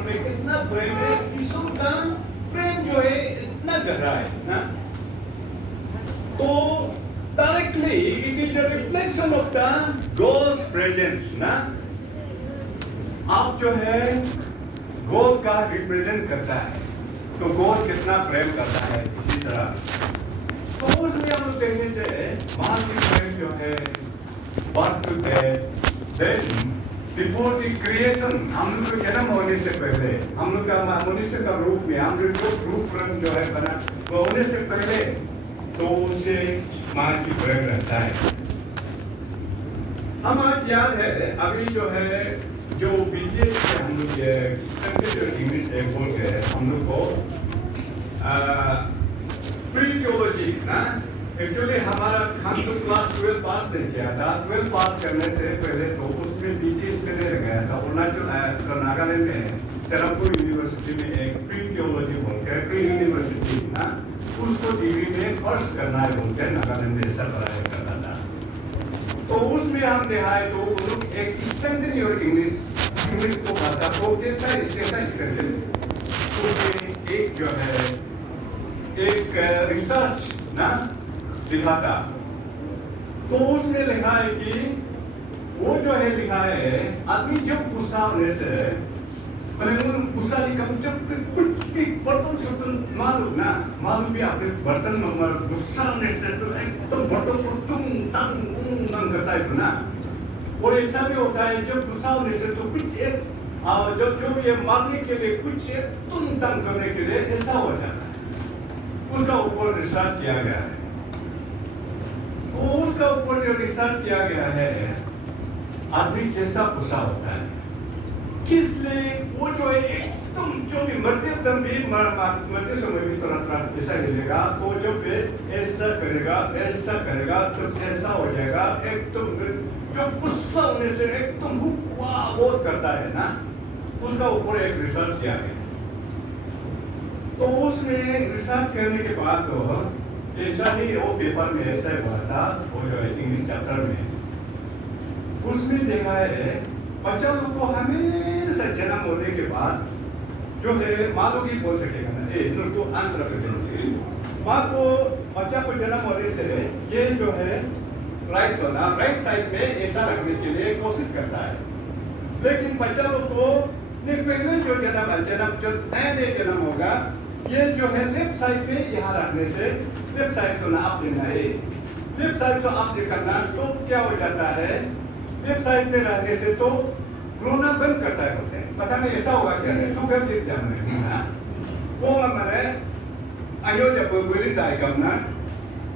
ऊपर में कितना प्रेम है, यीशु का प्रेम जो है इतना गहरा है ना। तो directly it is the reflection of the gods presence ना। आप जो है गॉड का रिप्रेजेंट करता है, तो गॉड कितना प्रेम करता है इसी तरह। तो उसमें हम लोग देखने से मां की प्रेम जो है birth to death, then before the creation, हम लोग का जन्म होने से पहले, हम लोग का मनुष्य का रूप में हम लोग जो रूप रंग जो है बना वो होने से पहले, तो उसे मां की प्रेम रहता है। हम आज याद है अभी जो है जो बीजे से हम लोग इंग्लिश बोल गए हम लोग को प्री थियोलॉजी ना। एक्चुअली हमारा हम तो क्लास 12 पास नहीं किया था। 12 पास करने से पहले तो उसमें बीजे करने लग गया था। अरुणाचल नागालैंड में सेरापुर यूनिवर्सिटी में एक प्री थियोलॉजी बोलकर प्री यूनिवर्सिटी ना, उसको डिग्री में कोर्स करना है बोलकर नागालैंड में ऐसा पढ़ाई करना था। तो उसमें हम देखा है तो वो लोग एक स्ट्रेंथन योर इंग्लिश को भाषा को देता करके उसमें एक जो है एक रिसर्च ना लिखा था। तो उसमें लिखा है कि वो जो है लिखा है आदमी जब गुस्सा होने से गुस्सा जब कुछ भी बर्तन मालूम भी आपने बर्तन में गुस्सा होने से तो एकदम बर्तन को तुम तंग करता है ना। और ऐसा भी होता है जब गुस्सा होने से तो कुछ एक जब जो ये मारने के लिए कुछ तुम तंग करने के लिए ऐसा हो जाता है। उसका ऊपर रिसर्च किया गया है। तो उसका ऊपर जो रिसर्च किया गया है आदमी कैसा गुस्सा होता है, किस लिए वो जो है एकदम जो भी मरते दम भी मरते समय भी तुरंत ऐसा हिलेगा, तो जब ऐसा करेगा तो ऐसा हो जाएगा। एकदम जो गुस्सा होने से एकदम वाह बहुत करता है ना, उसका ऊपर एक रिसर्च किया गया। तो उसमें रिसर्च करने के बाद तो ऐसा ही वो पेपर में ऐसा हुआ था, वो जो इंग्लिश चैप्टर में उसमें देखा है बच्चा लोग को हमेशा जन्म होने के बाद जो है माँ लोग ही बोल सकेगा ना, तो आंसर माँ को बच्चा को जन्म होने से ये जो है राइट साइड में ऐसा रखने के लिए कोशिश करता है। लेकिन बच्चा लोग को पहले जो नया जन्म होगा ये जो है लेफ्ट साइड में यहाँ रखने से लेफ्ट साइड से नाप लेना है। लेफ्ट साइड से आप करना तो क्या हो जाता है, लेफ्ट साइड में रहने से तो रोना बंद करता है बोलते हैं। पता नहीं ऐसा होगा क्या है तो कब देख जाना वो मैंने अयोध्या को बोली था गमना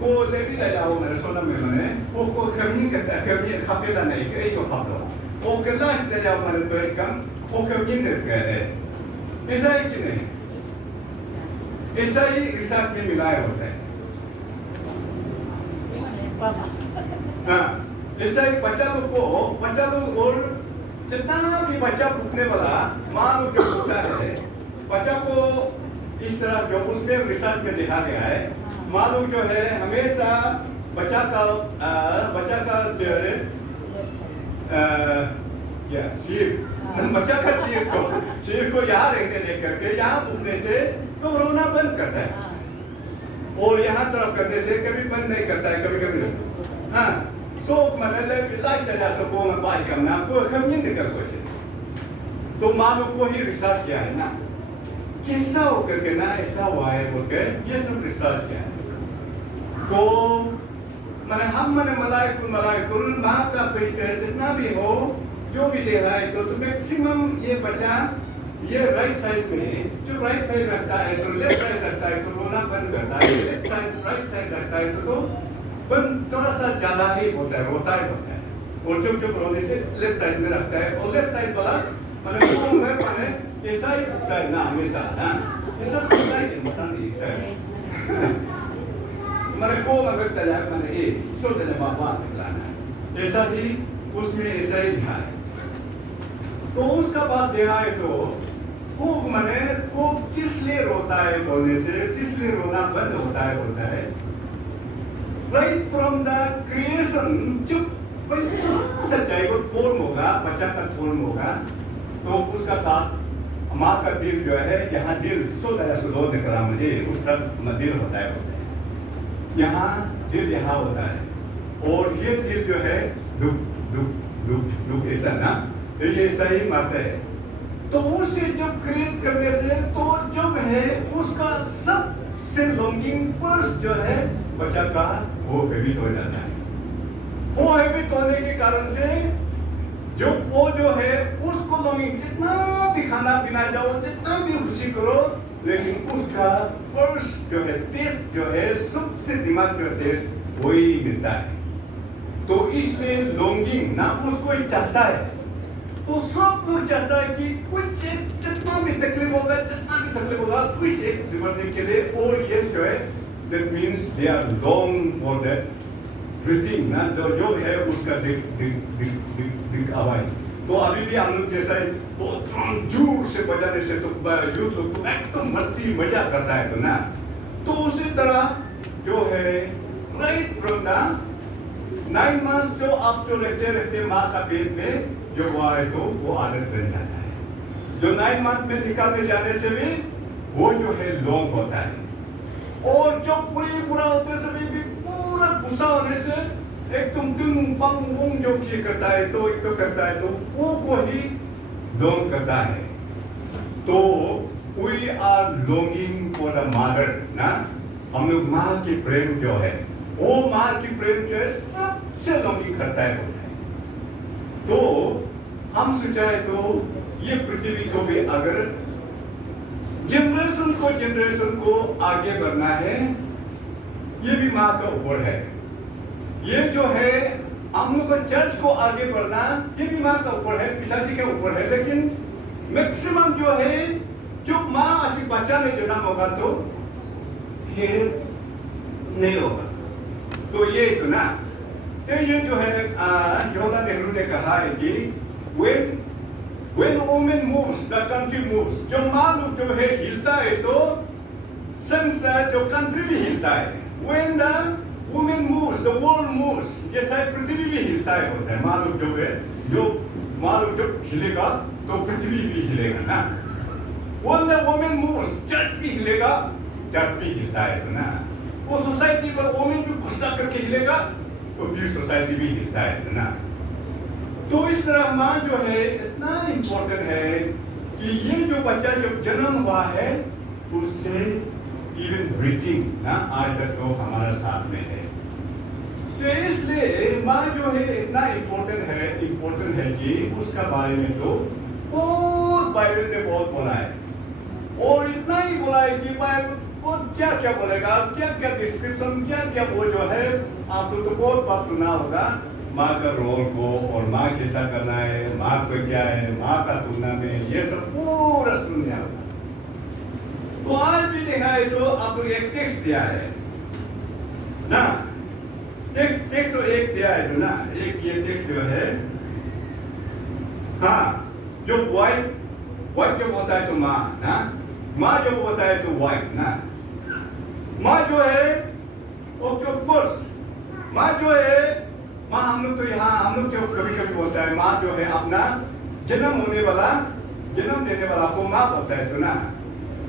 को लेवी ले जाओ मेरे सोना में मैंने वो को कमी करता है, कमी खापेला नहीं के यो खाप लो वो केला ले जाओ मैंने तो कम वो कमी नहीं गए ऐसा है कि नहीं, ऐसा ही रिसर्च में मिलाया होता है। हाँ, ऐसा ही बच्चा लोग और जितना भी बच्चा पूछने वाला माँ लोग जो पूछता है बच्चा को इस तरह जो उसमें रिसर्च में देखा गया है, माँ लोग जो है हमेशा बच्चा का जो है बच्चा का सिर को यहाँ रहने दे करके यहाँ पूछने से तो रोना बंद करता है और यहाँ तरफ करने से कभी बंद नहीं करता है, कभी हाँ so मैंने लाइट लगा सबको मैं बात करना को कमी निकल कोई तो मानो को ही रिसर्च किया है ना, कैसा हो करके ना ऐसा हुआ है बोलकर ये सब रिसर्च किया है। तो मैंने मलाइकुल माँ का परिचय जितना भी हो जो भी देखा है तो मैक्सिमम ये बच्चा ये राइट साइड में जो राइट साइड रखता है तो लेफ्ट साइड रखता है तो रोना बंद करता है, लेफ्ट साइड राइट साइड रखता है तो थोड़ा सा ज्यादा ही होता है, रोता है और चुप रोने से लेफ्ट साइड में रखता है और लेफ्ट साइड वाला मैंने ऐसा ही होता है ना हमेशा ना ऐसा होता है मत नहीं मैंने को अगर तैयार मैंने ये सो तेरे बाबा निकलाना ऐसा ही उसमें ऐसा ही था। तो उसका बात देखा है तो वो मैंने को किस लिए रोता है बोलने से किस लिए रोना बंद होता है बोलता है राइट फ्रॉम द क्रिएशन जब सच्चाई को फॉर्म होगा बच्चा का फॉर्म होगा तो उसका साथ माँ का दिल जो है, यहाँ दिल सुलो निकला मुझे, उस तरफ दिल होता है, यहाँ दिल यहाँ होता है, और ये दिल जो है दुख दुख दुख दुख ऐसा ना, ये ऐसा ही मारता है। तो उसे जब क्रिएट करने से तो जब है उसका सबसे लॉन्गिंग पर्स जो है बच्चा का वो हैबिट हो जाता है। वो हैबिट होने के कारण से जो वो जो है उसको लॉन्गिंग, जितना भी खाना पीना जाओ, जितना भी खुशी करो, लेकिन उसका पर्स जो है, टेस्ट जो है, सबसे दिमाग का टेस्ट वही मिलता है। तो इसलिए लॉन्गिंग ना उसको चाहता है, तो सब लोग चाहता है कि कुछ जितना भी तकलीफ होगा, कुछ एक निपटने के लिए, और ये जो है that means they are long for that breathing ना, जो है उसका दिख आवाज। तो अभी भी हम लोग जैसा बहुत जोर से बजाने से तो यूथ लोग तो एकदम मस्ती मजा करता है तो ना, तो उसी तरह जो है राइट फ्रॉम द 9 months जो आप जो रहते माँ का पेट में जो हुआ है, तो वो आदत बन जाता है। जो 9 month में निकालने जाने से भी वो जो है लॉन्ग होता है, और जो पूरा होते से भी पूरा गुस्सा होने से एकदम तुम पंग वंग जो किए करता है, तो एक तो करता है, तो वो ही लॉन्ग करता है। तो we are longing for the mother ना, हम लोग माँ की प्रेम जो है, वो माँ की प्रेम जो है सबसे लॉन्गिंग करता है। तो हम सोचाए तो ये पृथ्वी को भी अगर जनरेशन को आगे बढ़ना है, ये भी माँ का ऊपर है। ये जो है हम लोग को चर्च को आगे बढ़ना, ये भी माँ का ऊपर है, पिताजी के ऊपर है, लेकिन मैक्सिमम जो है जो माँ आज बच्चा में जन्म होगा तो ये नहीं होगा। तो ये तो ना, तो ये जो है जवाहरलाल नेहरू ने कहा है कि when woman moves the country moves, जो माँ लोग जो है हिलता है तो संसार जो कंट्री भी हिलता है। when the woman moves the world moves, जैसा पृथ्वी भी हिलता है बोलता है। माँ लोग जो है, जो माँ लोग जब हिलेगा तो पृथ्वी भी हिलेगा ना। when the woman moves, church भी हिलेगा, चर्च भी हिलता है तो ना। वो सोसाइटी पर वोमेन भी गुस्सा करके हिलेगा तो फिर सोसाइटी भी हिलता है ना। तो इस तरह माँ जो है इतना इम्पोर्टेंट है कि ये जो बच्चा जब जन्म हुआ है उससे इवन ब्रीथिंग ना आज तक तो हमारा साथ में है। तो इसलिए माँ जो है इतना इम्पोर्टेंट है कि उसका बारे में तो बहुत बाइबल में बहुत बोला है, और इतना ही बोला है कि बाइबल वो क्या क्या बोलेगा, क्या क्या डिस्क्रिप्शन, क्या क्या वो जो है आप लोग तो बहुत बात सुना होगा माँ का रोल को, और माँ कैसा करना है, माँ को क्या है, माँ का तुलना में, ये सब पूरा सुनना होगा। तो आज भी देखा है तो आप लोग एक टेक्स्ट दिया है ना, टेक्स्ट तो एक दिया है जो ना, एक ये टेक्स्ट जो है, हाँ, जो वाइफ जो बोलता है तो माँ ना, माँ जो बोलता है तो वाइफ ना। माँ जो है ऑफ माँ जो है माँ, हम लोग तो यहाँ हम लोग जो कभी कभी बोलता है माँ जो है अपना जन्म देने वाला को माँ बोलता है तो ना,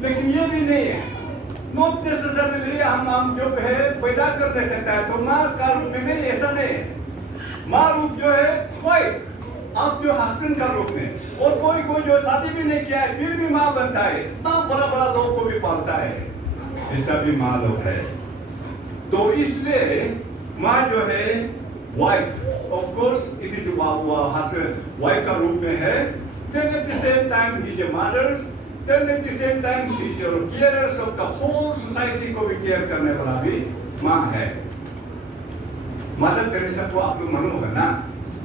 लेकिन ये भी नहीं है। नॉट नेसेसरीली हम जो है पैदा कर दे सकता है तो माँ का रूप में नहीं, ऐसा नहीं है। माँ रूप जो है वाइफ, आप जो हस्बैंड का रूप में, और कोई जो शादी भी नहीं किया है फिर भी माँ बनता है, इतना बड़ा लोग को भी पालता है, ऐसा भी माँ लोग है। तो इसलिए माँ जो है wife, of course it is husband wife का रूप में है, then at the same time he is a mother, then at the same time she is a carer of the whole society को भी केयर करने वाला भी माँ है। मदर टेरेसा को आप लोग मालूम होगा ना,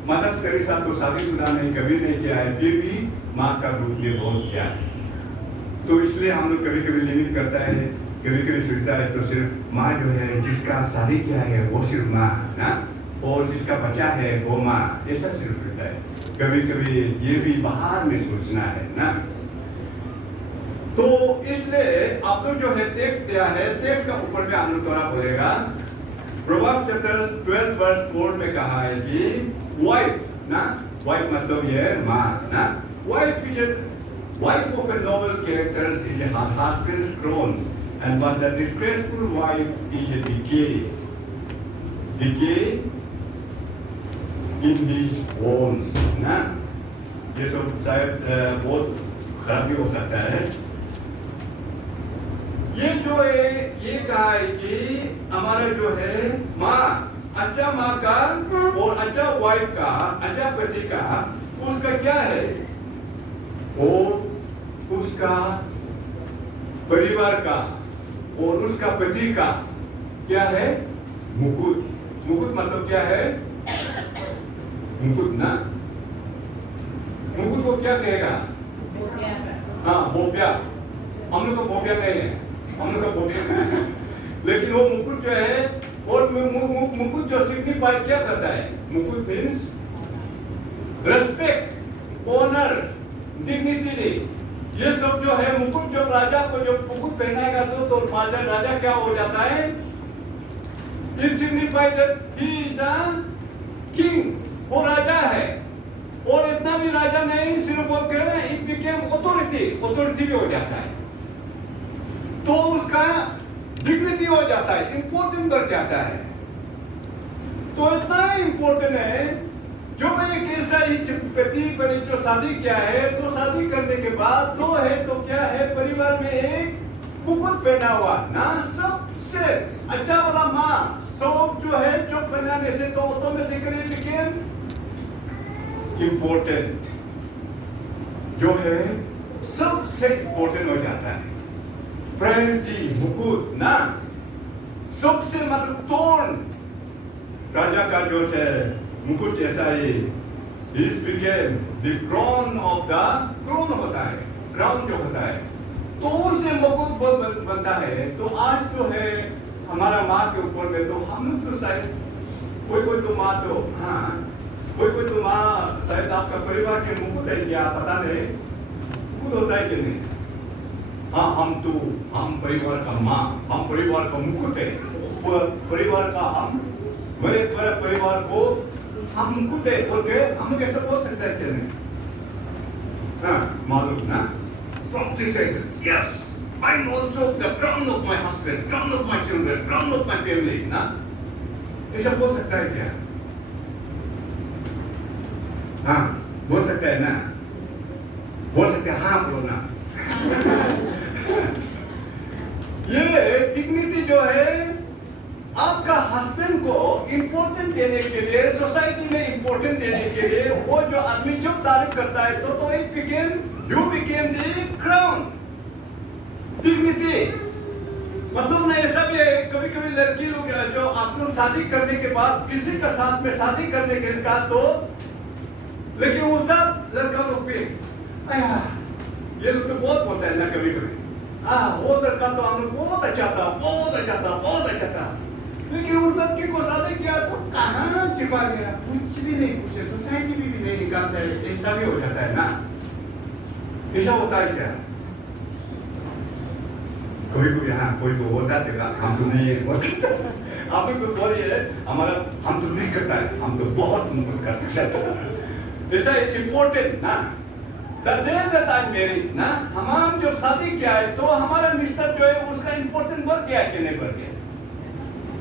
मदर टेरेसा तो शादीशुदा नहीं, कभी नहीं किया है, फिर भी माँ का रूप ये बहुत किया है। तो इसलिए हम लोग कभी कभी लिमिट करता है, कभी कभी सोचता है तो सिर्फ माँ जो है जिसका शादी किया है वो सिर्फ माँ ना, और जिसका बच्चा है वो माँ, ऐसा सिर्फ सोचता है। कभी कभी ये भी बाहर में सोचना है ना। तो इसलिए आप लोग जो है टेक्स्ट दिया है, टेक्स्ट का ऊपर में हम लोग थोड़ा बोलेगा। प्रोवर्ब्स चैप्टर 12 वर्स 4 में कहा है कि वाइफ ना, वाइफ मतलब ये माँ ना, wife is wife of a noble character is her husband's crown, and but the disgraceful wife is a decay in his bones. ना ये सब शायद बहुत खराब भी हो सकता है। ये जो है ये कहा है कि हमारा जो है माँ, अच्छा माँ का और अच्छा वाइफ का, अच्छा पति का, उसका क्या है? और उसका परिवार का और उसका पति का क्या है? मुकुट। मुकुट मतलब क्या है? मुकुट ना, मुकुट को क्या कहेगा? हाँ, बोप्या। हम लोग का बोप्या नहीं है, हम लोग का बोप्या लेकिन वो मुकुट जो है, और मुकुट जो सिग्निफाई क्या करता है? मुकुट मीन्स रेस्पेक्ट, ऑनर, डिग्निटी। ये सब जो है मुकुट, जो राजा को जो मुकुट पहनाएगा तो राजा क्या हो जाता है? It signifies that he is the king, वो राजा है। और इतना भी राजा नहीं, सिर्फ बोलते हैं ना, it became authority भी हो जाता है, तो उसका डिग्निटी हो जाता है, इंपॉर्टेंट बढ़ जाता है। तो इतना इंपॉर्टेंट है, जो एक ऐसा ही पति पर जो शादी किया है, तो शादी करने के बाद दो है तो क्या है? परिवार में एक मुकुट पहना हुआ ना, सबसे अच्छा वाला माँ सब जो है जो पहनाने से तो ऑटोमेटिकली बिकेम इम्पोर्टेंट, जो है सबसे इम्पोर्टेंट हो जाता है। प्रायोरिटी मुकुट ना, सबसे मतलब तोरण, राजा का जो है मुकुट जैसा ही, इस became the crown of the, crown होता है, क्राउन जो होता है, तो उससे मुकुट बनता है। तो आज जो है हमारा माँ के ऊपर में, तो हम लोग तो शायद कोई तो माँ तो हाँ, कोई तो माँ शायद आपका परिवार के मुकुट है क्या पता नहीं, मुकुट होता है कि नहीं? हाँ, हम परिवार का माँ, हम परिवार का मुकुट है, परिवार का हम, मेरे परिवार को हम मुकुट है बोल के हम कैसे बोल सकते हैं कि नहीं? हाँ, मालूम ना? Promptly say yes, I'm also the crown of my husband, crown of my children, crown of my family, ना? ऐसा बोल सकता है क्या? हाँ, बोल सकता है ना? बोल सकते हैं, हाँ बोलना। ये डिग्निटी जो है आपका हस्बैंड को इंपॉर्टेंट देने के लिए, सोसाइटी में इंपॉर्टेंट देने के लिए, वो जो आदमी जब तारीफ करता है तो it became, you became the crown, dignity. मतलब ना ऐसा भी है, कभी कभी लड़की लोग जो आप लोग शादी करने के बाद किसी का साथ में शादी करने के बाद तो, लेकिन उसका लड़का लोग भी ये लोग तो बहुत बोलते हैं ना कभी कभी, वो लड़का तो हम लोग बहुत अच्छा था, बहुत अच्छा था, बहुत अच्छा था, लेकिन उस लड़की को शादी किया तो कहाँ चिपा गया, कुछ भी नहीं पूछे, सोसाइटी भी नहीं निकालता है, ऐसा भी हो जाता है ना? ऐसा होता है क्या? कोई हाँ, कोई तो होता है, हम तो नहीं है, आप लोग तो बोलिए हमारा, हम तो नहीं करता है, हम तो बहुत मुकुट करते हैं, ऐसा इम्पोर्टेंट ना। The day that I married ना, हम जब शादी किया है तो हमारा मिस्टर जो है उसका इम्पोर्टेंट बढ़ गया कि नहीं बढ़ गया?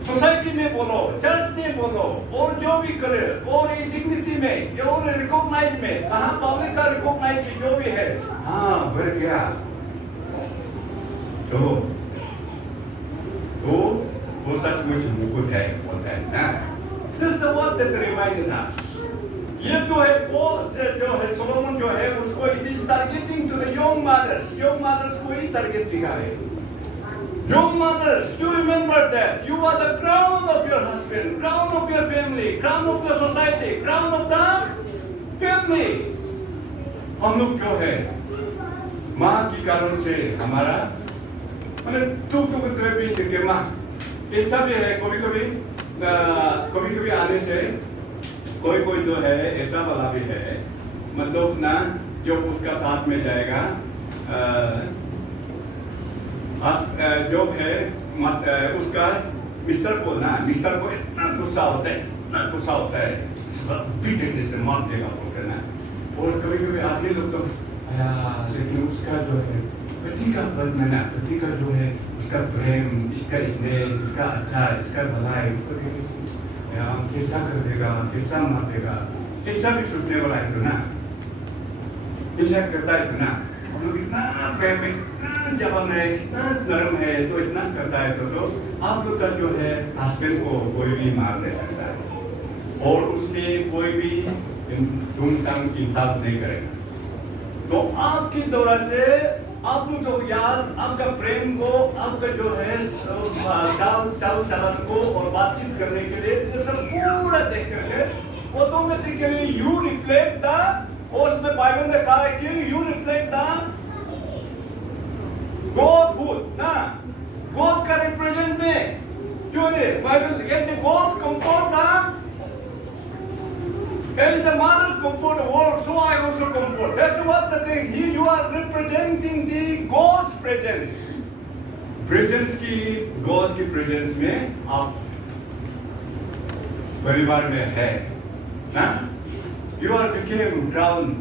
सोसाइटी में बोलो, चर्च में बोलो, और जो भी करे, और ये डिग्निटी में, और रिकॉग्नाइज में, कहाँ पब्लिक का रिकॉग्नाइज जो भी है, हाँ बढ़ गया। तो वो सचमुच मुकुट है, बोलता है ना। This is the word that reminded us. ये जो है जो है सोलोमन जो है उसको it is targeting to the young mothers को ही टारगेट दिया है। Young mothers, you remember that you are the crown of your husband, crown of your family, crown of your society, crown of the family. हम लोग जो है माँ के कारण से हमारा मैंने भी माँ ऐसा भी है, कभी कभी आने से कोई तो है ऐसा वाला भी है, मतलब ना जो उसका साथ में जाएगा जो है उसका मिस्टर को इतना गुस्सा होता है, बिटरनेस से मार देगा बोलकर ना। और कभी कभी आदमी लोग तो लेकिन उसका जो है पति का पति का जो है उसका प्रेम, इसका स्नेह, इसका अच्छा, इसका भलाई, उसको कैसा कर देगा, कैसा मार देगा, ऐसा भी सोचने वाला है तो ना, ऐसा करता है तो ना, हम लोग इतना प्रेम में इतना जवान है, इतना नरम है, तो इतना करता है तो आप लोग का जो है हस्बैंड को कोई भी मार नहीं सकता है और उसमें कोई भी धूमधाम इंसाफ नहीं करेगा। तो आपकी द्वारा से आप लोग को याद, आपका प्रेम को, आपका जो है चाल चलन को और बातचीत करने के लिए ये सब पूरा देख करके ऑटोमेटिकली यू रिफ्लेक्ट द, और उसमें बाइबल में कहा है कि यू रिफ्लेक्ट द गॉडहुड ना, गॉड का रिप्रेजेंट में जो है बाइबल कहते God's comfort the and the mothers comfort the world, so I also comfort. That's what the thing. Here you are representing the God's presence. Presence की, God की presence में आप परिवार में है, ना? You are became crown.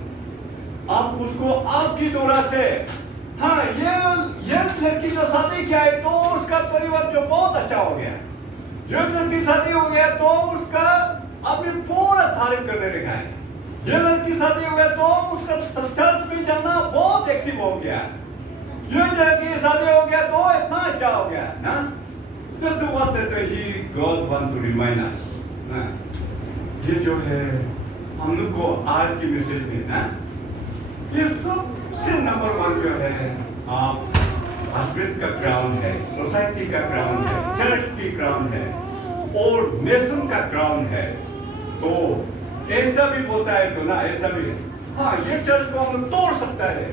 आप उसको आपकी द्वारा से, हाँ ये लड़की जो शादी किया है तो उसका परिवार जो बहुत अच्छा हो गया, ये लड़की शादी हो गया तो उसका आपने पूरा तारीफ करने लगा है, ये लड़की शादी हो गया तो उसका चर्च में जाना बहुत एक्टिव हो गया, ये लड़की शादी हो गया तो इतना अच्छा हो गया ना। This is what God wants to remind us ना। ये जो है हम लोग को आज की मैसेज में ना, ये सबसे नंबर 1 जो है आप हस्बैंड का क्राउन है, सोसाइटी का क्राउन है, चर्च की क्राउन है और नेशन का क्राउन है। तो ऐसा भी होता है तो ना, ऐसा भी हाँ ये चर्च को हम लोग तोड़ सकता है,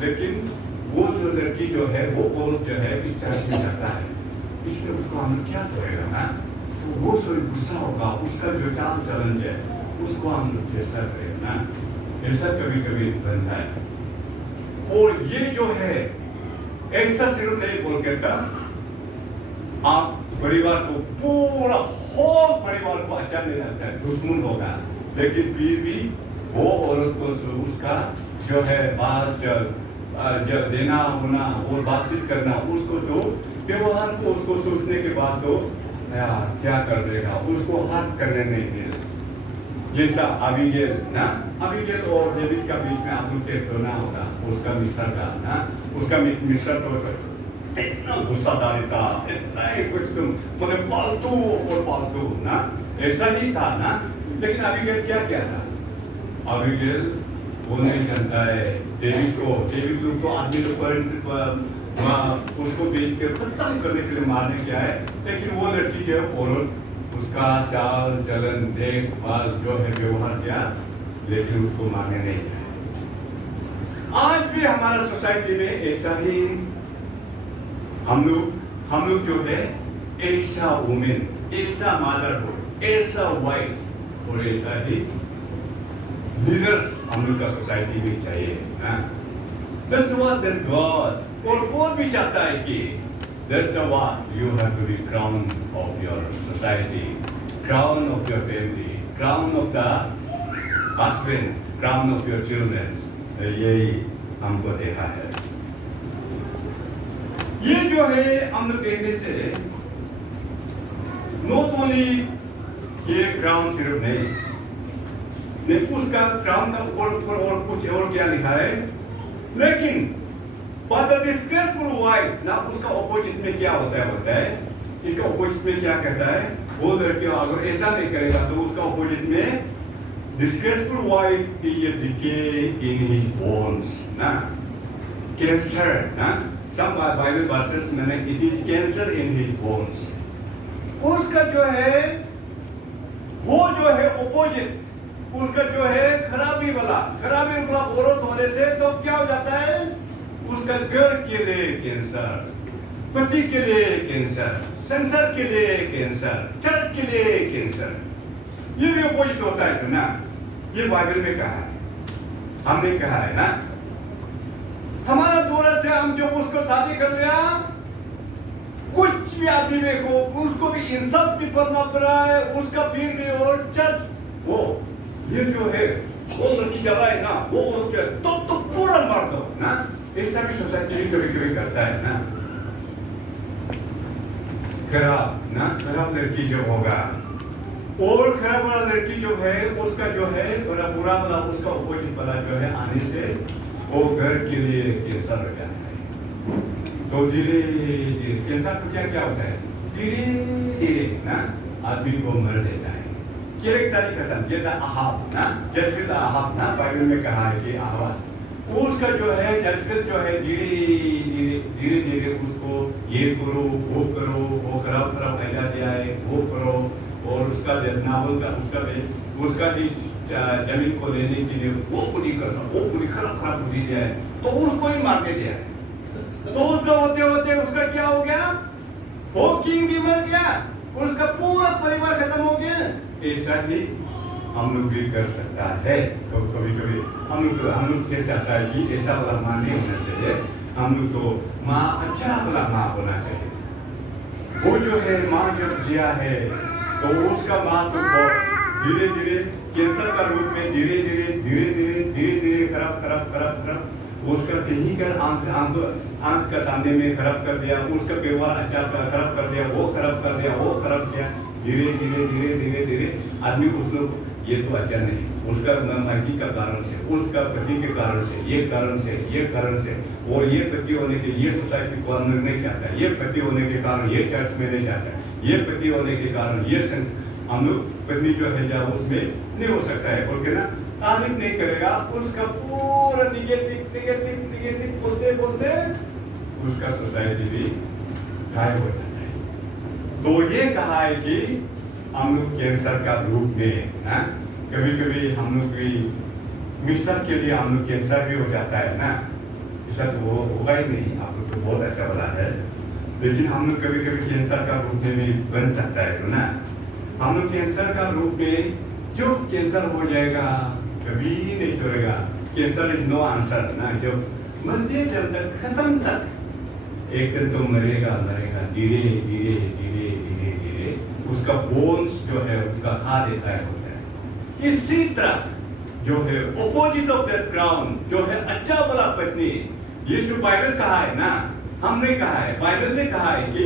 लेकिन वो जो लड़की जो है वो औरत जो है इस चर्च में जाता है, इसलिए उसको हम लोग क्या करेगा ना, तो वो जो गुस्सा होगा, उसका जो चाल चलन है उसको हम लोग कैसा करेगा ना, ऐसा कभी कभी बनता है। और ये जो है ऐसा सिर्फ नहीं बोल कहता, आप परिवार को पूरा होल परिवार को अच्छा नहीं लगता है, दुश्मन होगा, लेकिन फिर भी वो औरत को उसका जो है बात जो देना होना और बातचीत करना, उसको तो व्यवहार को उसको सोचने के बाद तो क्या कर देगा, उसको हाथ करने नहीं देगा। जैसा अबीगेल ना, अबीगेल और डेविड का बीच में आप लोग देखते ना होगा, उसका मिस्टर का ना, उसका मिस्टर तो इतना गुस्सादार था, इतना ही कुछ तुम बोले पालतू और पालतू ना, ऐसा ही था ना। लेकिन अबीगेल क्या क्या था, अबीगेल वो नहीं जानता है डेविड लोग तो आदमी लोग पर उसको बेच के खत्म करने के लिए मारने क्या है, लेकिन वो लड़की जो है औरत उसका चाल चलन देखभाल जो है व्यवहार किया, लेकिन उसको मारने नहीं गया। आज भी हमारा सोसाइटी में ऐसा ही हम लोग जो है ऐसा वुमेन, ऐसा मदरहुड, ऐसा वाइफ और ऐसा ही लीडर्स हम लोग का सोसाइटी में चाहिए ना। That's what that God और कौन भी चाहता है कि that's the what you have to be crown of your society, crown of your family, crown of the husband, crown of your children। यही हमको देखा है। ये जो है हम लोग देखने से नॉट ओनली ये क्राउन सिर्फ नहीं, उसका क्राउन का ऊपर और कुछ और क्या लिखा है, लेकिन but the disgraceful wife ना, उसका ऑपोजिट में क्या होता है, इसका ऑपोजिट में क्या कहता है, वो लड़की अगर ऐसा नहीं करेगा तो उसका ऑपोजिट में disgraceful wife is a decay in his bones ना, कैंसर ना। Some Bible verses मैंने it is cancer in his bones। उसका जो है वो जो है opposite, उसका जो है खराबी वाला औरत होने से तो क्या हो जाता है, उसका घर के लिए कैंसर, पति के लिए कैंसर, संसार के लिए कैंसर, चर्च के लिए कैंसर, ये भी opposite होता है तो ना। ये बाइबल में कहा है, हमने कहा है ना। हमारा दूर से हम जो उसको शादी कर लिया, कुछ भी आदमी में को उसको भी इंसल्ट भी करना पड़ा है, उसका फिर भी और चर्च वो ये जो है वो लड़की जब आए ना वो तो पूरा मार दो ना। ऐसा भी सोसाइटी कभी कभी करता है ना। खराब लड़की जो होगा और खराब वाला लड़की जो है उसका जो है बुरा वाला उसका अपोजिट वाला जो है आने से वो घर के लिए कैंसर हो जाता है। तो धीरे धीरे कैंसर तो क्या होता है, धीरे धीरे ना आदमी को मर देता है। कैरेक्टर खत्म, ये अहाब ना, जजमेंट अहाब ना, बाइबल में कहा है कि अहाब उसका जो है जजमेंट जो है धीरे धीरे उसको ये करो वो खराब आइडिया दिया है वो करो, और उसका नावल का उसका भी जमीन को लेने के लिए वो पूरी खराब पूरी दिया है, तो उसको ही मार दे दिया है। तो उसका होते उसका क्या हो गया, वो किंग भी मर गया, उसका पूरा परिवार खत्म हो गया। ऐसा ही हम लोग भी कर सकता है। तो कभी हम लोग क्या चाहता है कि ऐसा वाला माँ नहीं होना चाहिए, हम लोग तो माँ अच्छा वाला माँ होना चाहिए। वो जो है माँ जब जिया है तो उसका माँ तो धीरे धीरे कैंसर का रूप में धीरे धीरे खराब उसका कहीं कर आंख का सामने में खराब कर दिया, उसका व्यवहार अच्छा खराब कर दिया, वो खराब किया। धीरे आदमी उसको ये तो अच्छा नहीं, उसका मर्जी का कारण से, उसका पति के कारण से, ये कारण से, और ये पति होने के ये सोसाइटी को अंदर नहीं चाहता, ये पति होने के कारण ये चर्च में नहीं जाता, ये पति होने के कारण ये सेंस हम लोग पत्नी जो है जा उसमें नहीं हो सकता है बोल के ना तारीफ नहीं करेगा, उसका पूरा निगेटिव बोलते उसका सोसाइटी भी गायब हो जाता है। तो ये कहा है कि हम लोग कैंसर का रूप में ना कभी हम लोग भी मिस्टर के लिए हम लोग कैंसर भी हो जाता है ना, ऐसा तो वो होगा ही नहीं, आप लोग तो बहुत अच्छा वाला है, लेकिन हम लोग कभी कैंसर का रूप में भी बन सकता है। तो ना हम लोग कैंसर का रूप में जो कैंसर हो जाएगा कभी नहीं छोड़ेगा, कैंसर इज नो आंसर ना, जब मरते जब तक खत्म तक एक दिन तो मरेगा धीरे उसका बोन्स जो है उसका खा देता है होता है। इसी तरह जो है ऑपोजिट ऑफ दैट क्राउन जो है अच्छा वाला पत्नी, ये जो बाइबल कहा है ना, हमने कहा है, बाइबल ने कहा है कि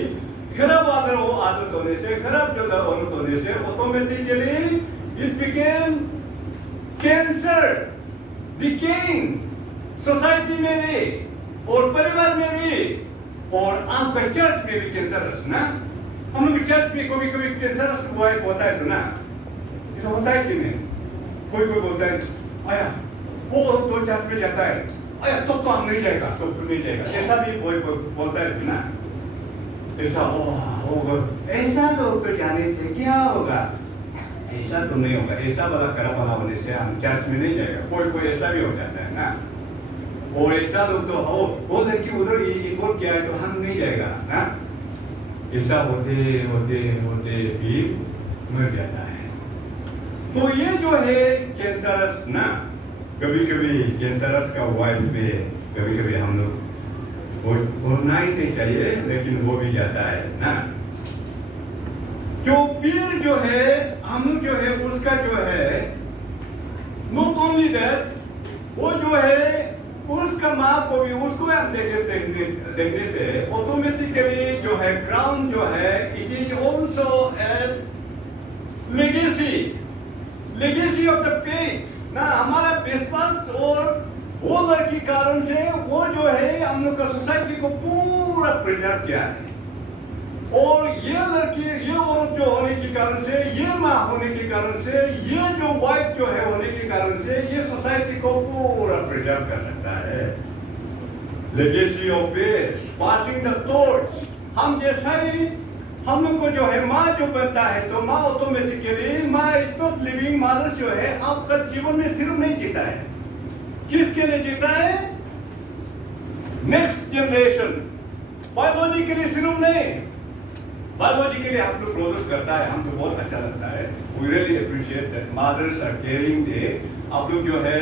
खराब आदत होने से, खराब जो आदत होने से automatically it became cancer, decaying society में भी और परिवार में भी और आपका चर्च में भी कैंसरस ना। हम लोग चर्च में कभी कैंसरस होता है तो ना, ऐसा होता है कि नहीं, कोई बोलता है आया वो तो चर्च में जाता है, आया तो हम नहीं जाएगा, तो नहीं जाएगा, ऐसा भी कोई बोलता है ना, ऐसा होगा, ऐसा तो जाने से क्या होगा, ऐसा तो नहीं होगा, ऐसा वाला खराब वाला होने से हम चर्च में नहीं जाएगा, कोई ऐसा भी हो जाता है ना। और ऐसा लोग तो वो लड़की उधर इन्वॉल्व किया है तो हम नहीं जाएगा ना, ऐसा होते भी मर जाता है। तो ये जो है कैंसरस ना, कभी कैंसरस का वाइफ में कभी हम लोग होना ही नहीं चाहिए, लेकिन वो भी जाता है ना। जो फिर जो है हम लोग जो है उसका जो है नॉट ओनली दैट, वो जो है उसका माँ को भी उसको हम देखने से ऑटोमेटिकली जो है क्राउन जो है it is also a legacy of the faith ना, हमारा विश्वास और वो लड़की कारण से वो जो है हम लोग का सोसाइटी को पूरा प्रिजर्व किया है, और ये लड़की ये औरत जो होने के कारण से, ये माँ होने के कारण से, ये जो वाइफ जो है होने के कारण से ये सोसाइटी को पूरा प्रिजर्व कर सकता है। Legacy of faith, passing the torch. हम जैसा ही हम लोग को जो है माँ जो बनता है तो माँ ऑटोमेटिकली माँ इज नॉट लिविंग मदर जो है आपका जीवन में सिर्फ नहीं जीता है, किसके लिए जीता है, नेक्स्ट जनरेशन। बायोलॉजिकली सिर्फ नहीं, बायोलॉजिकली आप लोग प्रोड्यूस करता है, हमको बहुत अच्छा लगता है, we really appreciate that mothers are caring they. आप लोग जो है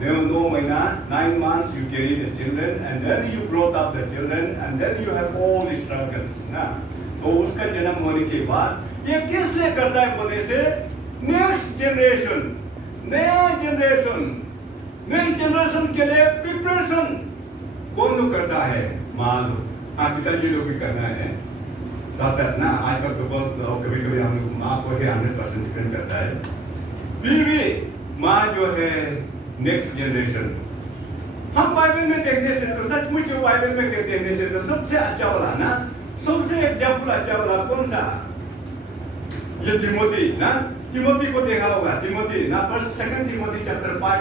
9 महीना 9 months you carry the children and then you brought up the children and then you have all the struggles ना। तो उसका जन्म होने के बाद ये किससे करता है बोलने से, नेक्स्ट जनरेशन नया जनरेशन, नई जनरेशन के लिए प्रिपरेशन कौन लोग करता है? माँ लोग, हाँ पिताजी लोग भी करना है साथ साथ ना। आजकल तो बहुत कभी कभी हम लोग माँ को ही 100% डिपेंड करता है। फिर भी माँ जो है नेक्स्ट जनरेशन। हम बाइबल में देखने से तो सचमुच बाइबल में देखने से तो सबसे अच्छा वाला ना, सबसे एग्जाम्पल अच्छा वाला कौन सा? ये तिमोथी ना, तिमोथी को देखा होगा। तिमोथी ना, पर 2 तिमोथी चैप्टर 5,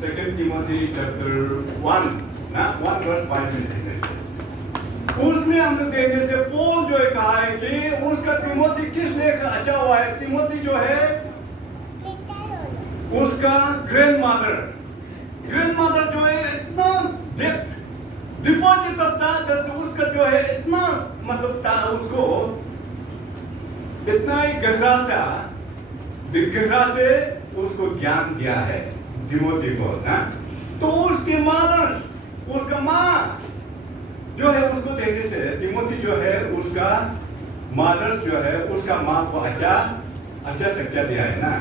2 तिमोथी चैप्टर 1 ना, 1 वर्स 5 में देखने से, उसमें हम लोग देखने से पौल जो है कहा है कि उसका तिमोथी किस लिए अच्छा हुआ है? तिमोथी जो है उसका ग्रैंडमदर जो है इतना डेप्थ डिपॉजिट था, उसका जो है इतना मतलब था, उसको इतना ही गहरा से उसको ज्ञान दिया है तिमोथी को ना। तो उसके मदर्स, उसका माँ जो है उसको देखने से तिमोथी जो है उसका मदर्स जो है उसका माँ को अच्छा शिक्षा दिया है ना।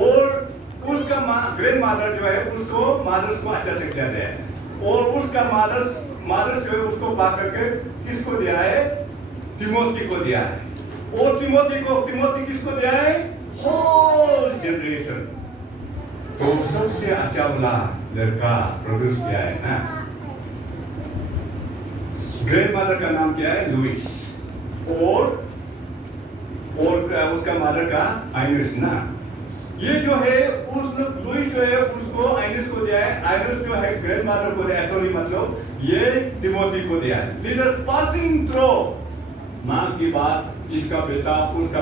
और उसका माँ ग्रैंड मदर जो है उसको मदर्स को अच्छा शिक्षा दिया है। और उसका मदर्स जो है उसको पा करके किसको दिया है? तिमोथी को दिया है। और तिमोथी किसको दिया है? Whole generation. तो सबसे अच्छा वाला लड़का प्रोड्यूस किया है ना। ग्रैंड मदर का नाम क्या है? लुइस। और उसका मदर का आइनस ना। ये जो है लुइस जो है उसको आइनस को दिया है। आइनस जो है ग्रैंड मदर को दिया है, सॉरी मतलब ये तिमोथी को दिया है। लीडर्स पासिंग थ्रू, माँ की बात, इसका बेटा, उसका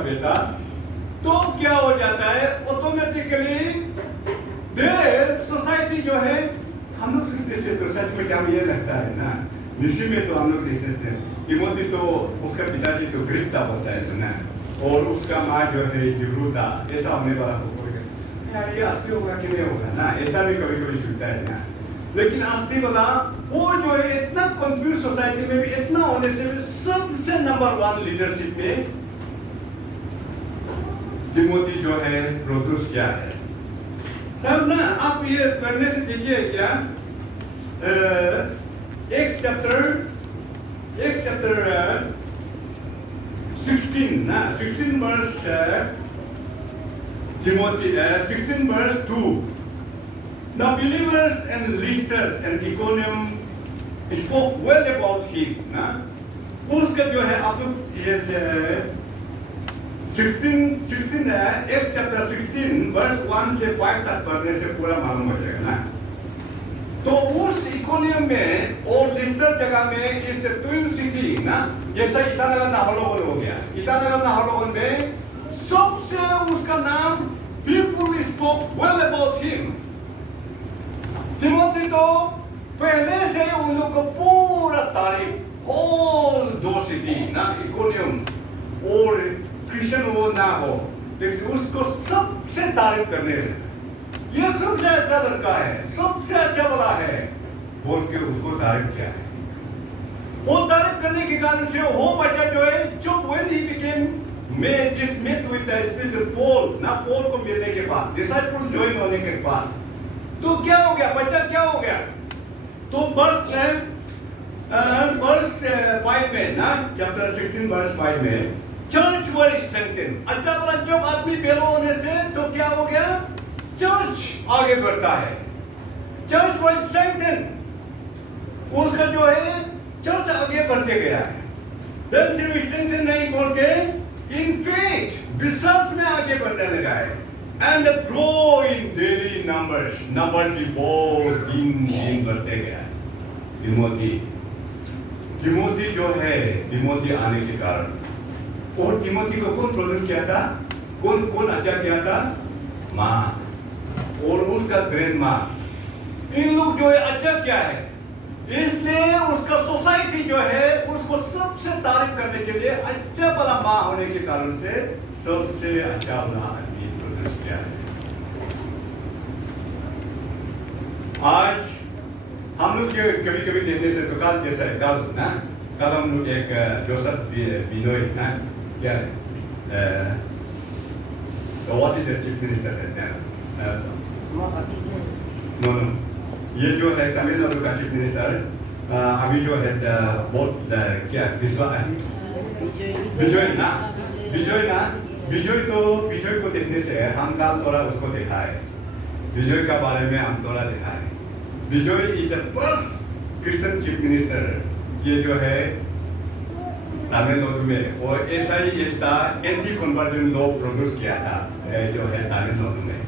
बेटा, तो क्या हो जाता है? ऑटोमेटिकली देर सोसाइटी जो है, हम लोग जैसे तो सच में क्या मुझे लगता है ना, निश्चित में तो हम लोग जैसे तिमोथी तो उसका पिताजी तो ग्रीक था बोलता है तो ना, और उसका माँ जो है जिब्रू था। ऐसा होने वाला यार ये असली होगा कि नहीं होगा ना, ऐसा भी कभी कभी सुनता है ना। लेकिन असली वाला वो जो है इतना कंफ्यूज सोसाइटी में भी इतना होने से भी सबसे नंबर 1 लीडरशिप में तिमोथी जो है प्रोड्यूस किया है। सब ना आप ये करने से देखिए क्या, एक्स चैप्टर 16 ना, 16 verse Timothy 16 verse 2. The believers and listeners and Iconium spoke well about him. ना उसका जो है आप लोग ये 16 है, एक्स चैप्टर 16 वर्स 1 से 5 तक पढ़ने से पूरा मालूम हो जाएगा ना। तो उस इकोनियम में और लिस्टर जगह में इस ट्विन सिटी ना, जैसा ईटानगर नाहरलगुन हो गया, ईटानगर नाहरलगुन में सबसे उसका नाम people spoke well about him. Timothy तो पहले से उन लोग को पूरा तारीफ, होल 2 सिटी ना, इकोनियम और क्रिश्चियन हो ना हो, लेकिन उसको सबसे तारीफ करने लगे। ये सबसे अच्छा लड़का है, सबसे अच्छा वाला है बोल के उसको तारीफ किया है। वो तारीफ करने के कारण से वो बच्चा जो है, जो when he became met with the Spirit Paul ना, पॉल को मिलने के बाद, डिसाइपल ज्वाइन होने के बाद, तो क्या हो गया? बच्चा क्या हो गया? तो वर्स 5 में ना, चैप्टर 16 वर्स 5 में, चर्च वर स्ट्रेंथन। अच्छा वाला जब आदमी बेलो होने से तो क्या हो गया? चर्च आगे बढ़ता है। चर्च वर स्ट्रेंथन, उसका जो है चर्च आगे बढ़ते गया है। then सिर्फ स्ट्रेंथन नहीं बोल के इन फेथ, विश्वास में आगे बढ़ने लगा है। And grow in daily numbers, number भी बहुत दिन बढ़ते गया है। तिमोथी जो है, तिमोथी आने के कारण, और तिमोथी को कौन प्रोड्यूस किया था? कौन अच्छा किया था? माँ और उसका ग्रैंड माँ, इन लोग जो है अच्छा क्या है, इसलिए उसका सोसाइटी जो है उसको सबसे तारीफ करने के लिए अच्छा भला माँ होने के कारण से सबसे अच्छा भला आदमी प्रोड्यूस किया है। आज हम लोग कभी कभी देखने से तो कल जैसा है, कल हम लोग एक जोसेफ बिनोई ना, क्या So what is the chief minister said then? No, no. ये जो है तमिलनाडु का चीफ मिनिस्टर अभी जो है बहुत क्या विश्वा विजय को देखने से हम कल थोड़ा उसको देखा है विजय का बारे में हम थोड़ा देखा है Vijay is the first Christian chief minister ये जो है तमिलनाडु में और ऐसा ही एंटी कन्वर्जन लॉ प्रोड्यूस किया था जो है तमिलनाडु में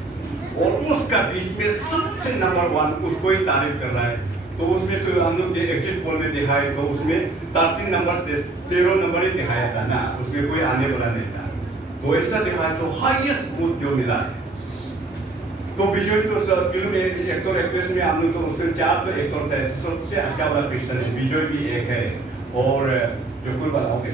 और उसका बीच में सबसे नंबर 1 उसको ही तारीफ कर रहा है तो उसमें तो हम लोग एग्जिट पोल में दिखाए तो उसमें 13 नंबर से 13 नंबर ही दिखाया था ना उसमें कोई आने वाला नहीं था तो ऐसा दिखाया तो हाईएस्ट वोट जो मिला है तो विजय तो फिल्म एक्टर एक्ट्रेस में हम लोग तो उसमें 4 तो एक्टर थे सबसे अच्छा वाला क्रिश्चियन है विजय भी एक है और जो कुल बताओ के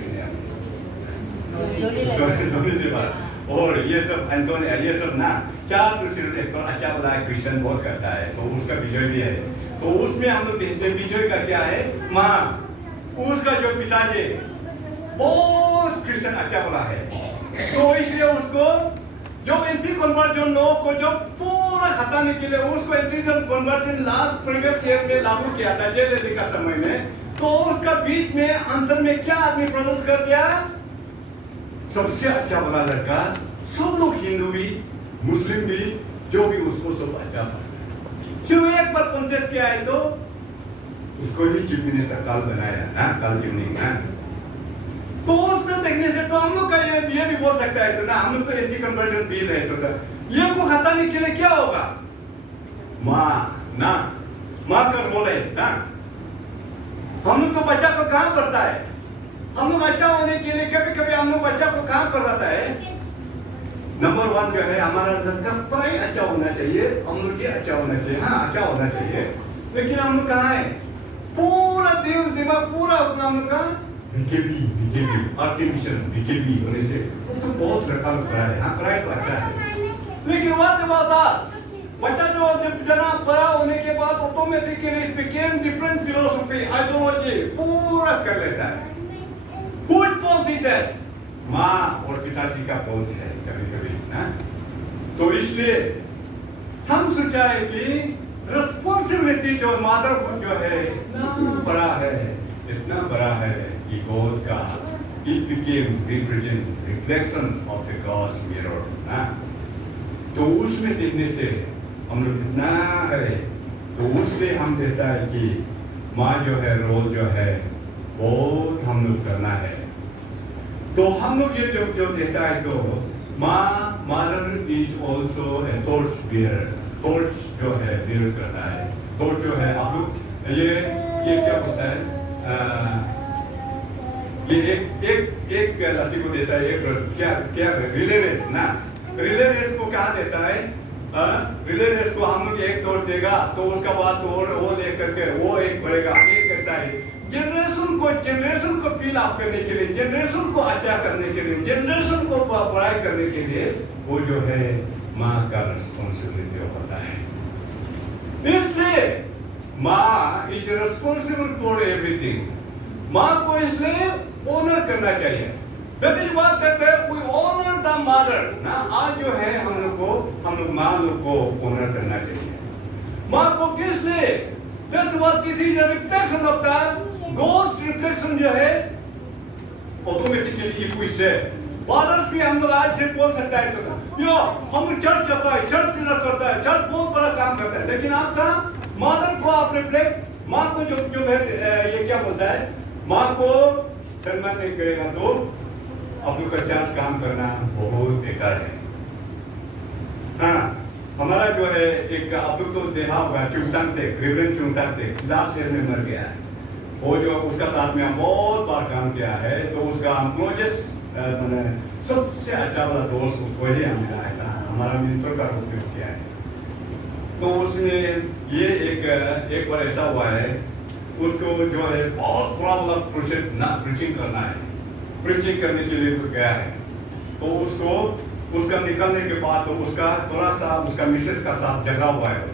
और ये सब एंटोनी ये सब ना 4 दूसरे एक्टर अच्छा वाला क्रिश्चियन बहुत करता है तो उसका विजय भी है तो उसमें हम लोग देखते हैं विजय का क्या है माँ उसका जो पिताजी बहुत क्रिश्चियन अच्छा वाला है तो इसलिए उसको जो एंटी कन्वर्जन लोग को जो पूरा हटाने के लिए उसको anti conversion last previous year में लागू किया था जेल का समय में तो उसका बीच में अंतर में क्या आदमी प्रदर्शन कर दिया सबसे अच्छा वाला लड़का सब लोग हिंदू भी मुस्लिम भी जो भी उसको सब अच्छा सिर्फ एक बार कॉन्टेस्ट किया है तो उसको ही चीफ मिनिस्टर कल बनाया ना कल इवनिंग ना तो उसमें देखने से तो हम लोग का ये भी बोल सकता है तो ना हम लोग तो एंटी कन्वर्जन बिल है तो ये को हटाने के लिए क्या होगा माँ कर बोले ना हम लोग तो बच्चा को कहाँ पढ़ता है हम लोग अच्छा होने के लिए कभी कभी हम लोग बच्चा को कहाँ पर रहता है नंबर 1 जो है हमारा लड़का पढ़ाई अच्छा होना चाहिए हम लोग ये अच्छा होना चाहिए हाँ अच्छा होना चाहिए लेकिन हम लोग कहाँ है पूरा दिल दिमाग पूरा अपना हम लोग का बीकेबी आर्टिफिशियल होने से तो बहुत लड़का लोग पढ़ा है हाँ पढ़ाई तो अच्छा है लेकिन what about us बच्चा जो जना बड़ा होने के बाद automatically became different philosophy ideology पूरा कर लेता है कुछ बोलती है माँ और पिताजी का बोल है कभी कभी ना तो इसलिए हम सोचा है कि रिस्पॉन्सिबिलिटी जो मदरहुड जो है इतना बड़ा है कि गॉड का it became reflection of the God's mirror ना तो उसमें देखने से हम लोग इतना है तो उससे हम कहता है कि माँ जो है रोल जो है बहुत हम लोग करना है तो हम लोग ये जो देता है तो mother is also a torch bearer torch जो है बियर करता है टॉर्च जो है आप लोग ये क्या होता है ये एक लड़की को देता है एक क्या रिले रेस ना रिले रेस को क्या देता है रिले रेस को हम लोग एक तोड़ देगा तो उसका बाद वो लेकर के वो एक बढ़ेगा एक करता है जनरेशन को फील अप करने के लिए जनरेशन को अच्छा करने के लिए जनरेशन को पढ़ाई करने के लिए वो जो है माँ का रिस्पॉन्सिबिलिटी होता है इसलिए माँ इज रिस्पॉन्सिबल फॉर एवरीथिंग माँ को इसलिए ऑनर करना चाहिए that is what that we honour the mother ना आज जो है हम लोग माँ लोग को ऑनर करना चाहिए माँ को किस लिए that's what it is a reflection of the gods reflection जो है ऑटोमेटिकली इक्विस है फादर्स भी हम लोग आज से बोल सकता है तो यो हम चर्च जाता है चर्च डिनर करता है चर्च बहुत बड़ा काम करता है लेकिन आपका मदर को आप रिफ्लेक्ट माँ को जो है ये क्या बोलता है माँ को सम्मान नहीं करेगा तो आप लोग का चर्च काम करना बहुत बेकार है हाँ हमारा जो है एक आप लोग तो देखा होगा चुंगतांग लास्ट ईयर में मर गया है वो जो उसका साथ में हम बहुत बार काम किया है तो उसका हम क्लोजेस्ट मैंने सबसे अच्छा वाला दोस्त उसको ही हमें आया था हमारा मित्र का रूप में किया है तो उसने ये एक बार ऐसा हुआ है उसको जो है बहुत बड़ा वाला प्रोजेक्ट ना प्रीचिंग करना है प्रीचिंग करने के लिए तो गया है तो उसको उसका निकलने के बाद तो उसका थोड़ा सा उसका मिसेस का साथ झगड़ा हुआ है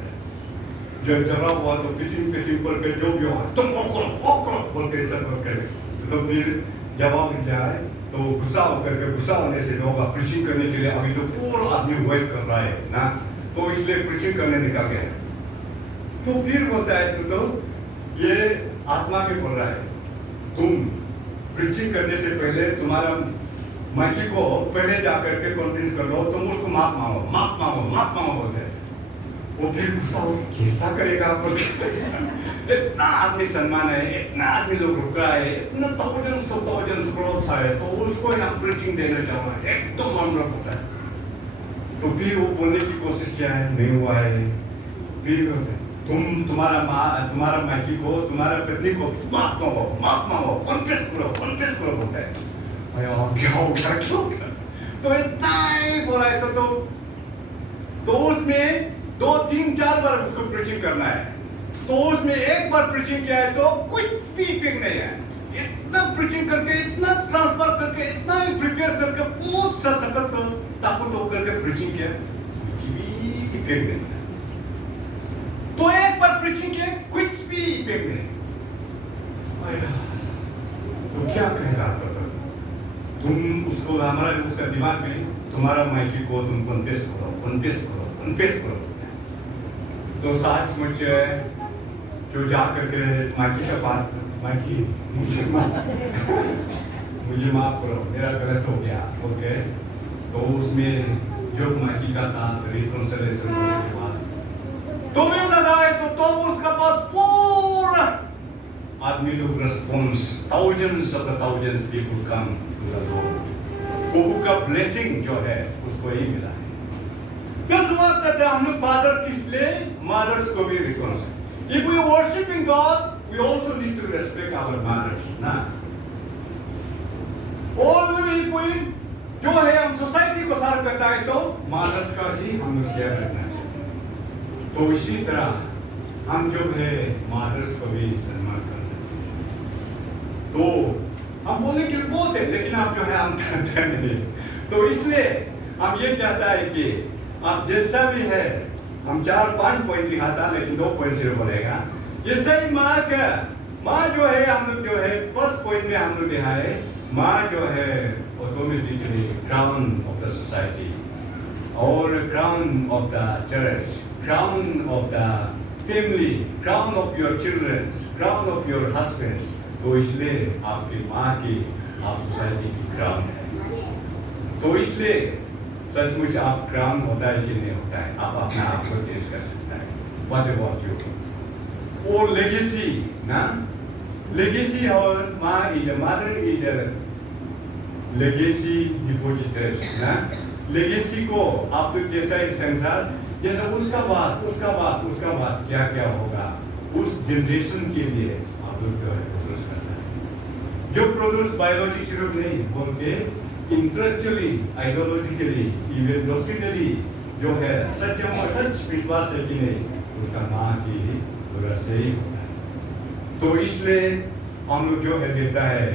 जब झगड़ा हुआ तो पिचिंग करके जो भी हुआ तुम वो करो बोल के सब करे तो फिर जवाब मिल जाए तो गुस्सा होकर के गुस्सा होने से लोग प्रीचिंग करने के लिए अभी तो पूरा आदमी वेट कर रहा है ना, तो इसलिए प्रीचिंग करने निकल गए। तो फिर बोलता है तो ये आत्मा में बोल रहा है, तुम प्रीचिंग करने से पहले तुम्हारा माइकी को पहले जाकर के कॉन्फ्रेंस कर लो, तुम उसको माफ मांगो, माफ मांगो, माफ मांगो बोलते हैं। वो फिर गुस्सा हो कैसा करेगा इतना आदमी सम्मान है, इतना आदमी लोग रुक रहा है, इतना थाउजेंड्स क्रोर्स है, तो उसको हम प्रीचिंग देने जा रहा है, एकदम ऑनर होता है। तो फिर वो बोलने की कोशिश किया है, नहीं हुआ है। फिर तुम्हारा माइकी को, तुम्हारा पत्नी को माफ मांगो, कॉन्फेस करो बोलता है। क्या हो गया, क्यों हो गया? तो इतना ही बोला है तो उसमें 2, 3, 4 बार उसको प्रीचिंग करना है। तो उसमें एक बार प्रीचिंग किया है तो कुछ भी इफेक्ट नहीं है। इतना प्रीचिंग करके, इतना ट्रांसफर करके, इतना प्रिपेयर करके बहुत सा सख्त ताकत होकर के प्रीचिंग किया, कुछ भी इफेक्ट नहीं है। तो एक बार प्रीचिंग किया, कुछ भी इफेक्ट नहीं। तो क्या कह रहा था तुम उसको, हमारा उसका दिमाग में तुम्हारा माइकी को तुम कॉन्फेस करो। तो सचमुच जो जा करके माइकी का बात, माइकी मुझे माफ करो, मेरा गलत हो गया, ओके। तो उसमें जो माइकी का साथ रिकॉन्सिलिएशन होने के बाद तो मैं लगाए तो उसका बाद पूरा आदमी लोग response, thousands people come to the Lord। वो का ब्लेसिंग जो है उसको ही मिला है। फिर बात करते हैं हम लोग फादर किस लिए, मदर्स को भी रिकॉन्सिल। If we worshiping God, we also need to respect our mothers, ना? और भी जो है हम सोसाइटी को सर्व करता है तो मदर्स का ही हम लोग केयर रखना चाहिए। तो इसी तरह हम जो है मदर्स को भी सम्मान करना चाहिए। तो हम बोलने के लिए बहुत है, लेकिन आप जो है हम करते नहीं। तो इसलिए हम ये चाहता है कि आप जैसा भी है, हम 4-5 पॉइंट दिखाता लेकिन 2 पॉइंट सिर्फ बोलेगा। जैसे ही माँ जो है, हम लोग जो है फर्स्ट पॉइंट में हम लोग देखा है, माँ जो है automatically crown of the society और crown of the church, crown of the family, crown of your childrens, crown of your husbands. तो इसलिए आपकी माँ की, आप सोसाइटी की क्राउन है। तो इसलिए सचमुच आप क्राउन होता है कि नहीं होता है, आप अपना आप को टेस्ट कर सकता है। What about you? और लेगेसी ना, लेगेसी और माँ is a mother is a legacy depositors ना। लेगेसी को आप लोग जैसा एक संसार, जैसा उसका बाद क्या क्या होगा उस जनरेशन के लिए आप लोग जो है प्रोड्यूस करना है। जो प्रोड्यूस बायोलॉजी सिर्फ नहीं बोलते, इंटेलेक्चुअली, आइडियोलॉजिकली, इवन डॉक्ट्रिनली जो है सच विश्वास है कि नहीं, उसका माँ की वजह से ही होता है। तो इसलिए हम लोग जो है देता है,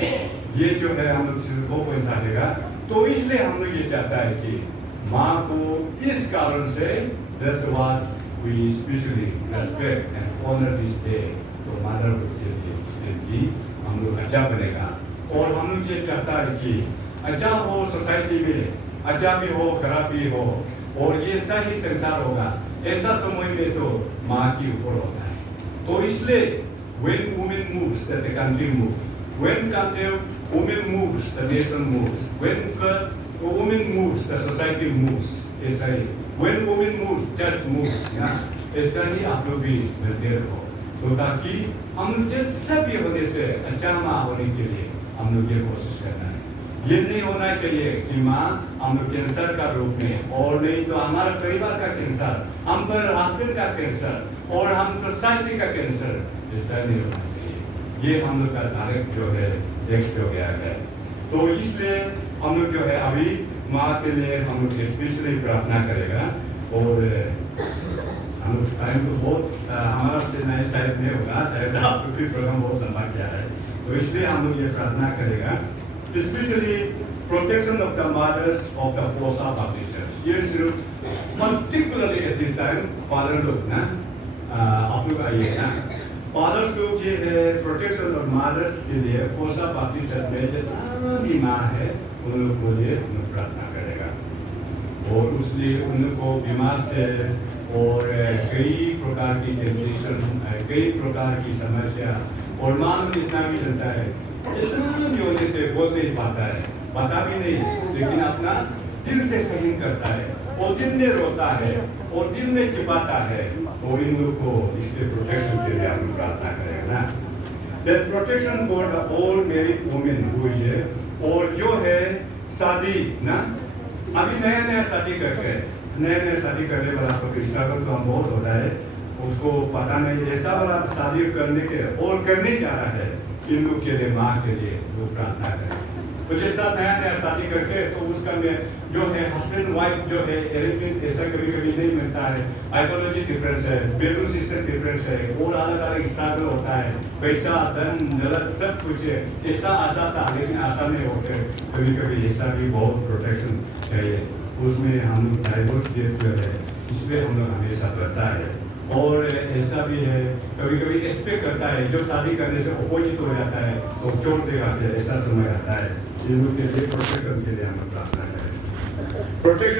ये जो है हम लोग सिर्फ 2 पॉइंट आएगा। तो इसलिए हम लोग ये चाहता है कि माँ को इस कारण से that's what we especially respect and honor this day। तो मदरहुड के लिए इसलिए कि हम लोग अच्छा बनेगा। और हम लोग ये चाहता है कि अच्छा हो सोसाइटी में, अच्छा भी हो खराब भी हो, और ये सही संसार होगा, ऐसा समय में तो माँ की ऊपर होता है। तो इसलिए when women moves, that the country moves. When women moves, the nation moves. When women moves, the society moves. ऐसा ही when women moves, church moves। ना ऐसा ही आप लोग भी मिलते रहो। तो ताकि हम जैसा भी होने से अच्छा माँ होने के लिए हम लोग ये कोशिश करना है। ये नहीं होना चाहिए कि माँ हम लोग कैंसर का रूप में, और नहीं तो हमारा परिवार का कैंसर, हम पर हस्बैंड का कैंसर और हम सोसाइटी का कैंसर, ऐसा नहीं होना चाहिए। ये हम लोग का डायरेक्ट जो है टेक्स्ट हो गया है। तो इसलिए हम लोग जो है अभी माँ के लिए हम लोग स्पेशली प्रार्थना करेगा। और हम लोग टाइम तो बहुत हमारा से नहीं शायद नहीं होगा, शायद आपको प्रोग्राम बहुत लंबा किया है। तो इसलिए हम लोग ये प्रार्थना करेगा, especially protection of the mothers of the FOSA publishers। ये सिर्फ particularly at this time father लोग ना, आप लोग आइए ना, फादर्स लोग जो है प्रोटेक्शन और मदर्स के लिए कोसा पाकिस्तान में जितना भी माँ है उन लोग को लिए प्रार्थना करेगा और उसलिए उनको बीमार से और कई प्रकार की टेंशन, कई प्रकार की समस्या और मालूम इतना भी रहता है इतना भी होने से बोल नहीं पाता है, पता भी नहीं, लेकिन अपना दिल से सहन करता है और दिल में रोता है और दिल में चिपाता है और इन लोग को इसके प्रोटेक्शन के लिए हम प्रार्थना करेंगे ना। That protection for the all married women हुई है और जो है शादी ना अभी नया शादी करने वाला को स्ट्रगल तो हम बहुत होता है, उसको पता नहीं ऐसा वाला शादी करने के और करने जा रहा है इन लोग के लिए माँ के लिए वो प्रार्थना करें। तो जैसा नया शादी करके तो उसका में जो है हस्बैंड वाइफ जो है अरेंजमेंट ऐसा कभी नहीं मिलता है, आइडियोलॉजी डिफरेंस है, वैल्यू सिस्टम डिफरेंस है और अलग स्ट्रगल होता है, पैसा धन दौलत सब कुछ है, ऐसा आशा था लेकिन आशा में होकर कभी ऐसा भी बहुत प्रोटेक्शन चाहिए, उसमें हम लोग डाइवोर्स देते हैं, इसलिए हम लोग हमेशा करता है और ऐसा भी है कभी एक्सपेक्ट करता है जो शादी करने से अपोजिट हो जाता है तो छोड़ देगा, ऐसा समय आता है इन लोग के लिए प्रोटेक्शन के लिए हम प्रार्थना करें। प्रोटेक्शन